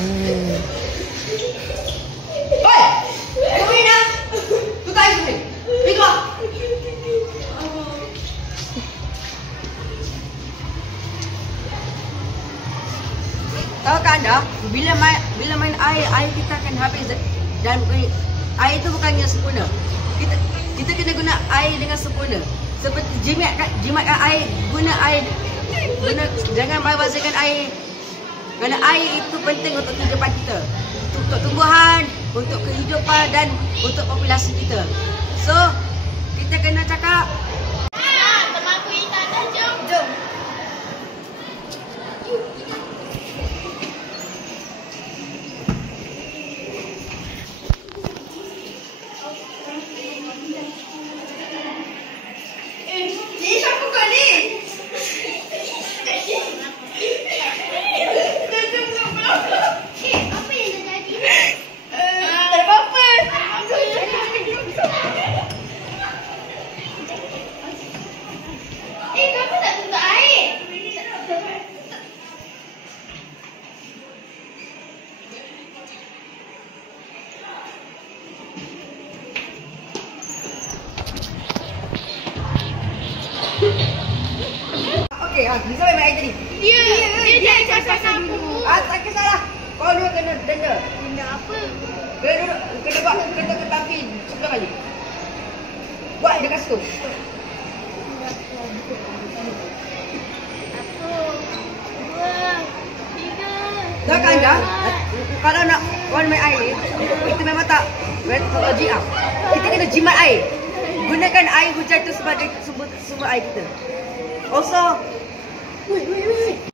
Oi! Ayo ni nak. Tukar air sini. Pergi keluar. Tahukah anda, bila main air kita akan habis dan air itu bukannya sempurna. Kita kena guna air dengan sempurna. Seperti jimatkan air, guna jangan bazirkan air. Kerana air itu penting untuk kehidupan kita. Untuk tumbuhan, untuk kehidupan dan untuk populasi kita. So, kita kena cakap. Teman aku Ita dah, jom. Ni siapa kau ni? Apa yang terjadi? Tak ada apa-apa. Kenapa tak tutup air? Okey, bisa main air tadi. Dia cakap dulu. Tak kisahlah. Kau dua kena denda. Benda apa? Kena buat tetapi sebelah kali. Buat dekat situ. Dah kan dah? Kalau nak orang main air, kita memang tak metodologi ah. Kita kena jimat air. Gunakan air hujan itu sebagai sumber air kita. Also, wait.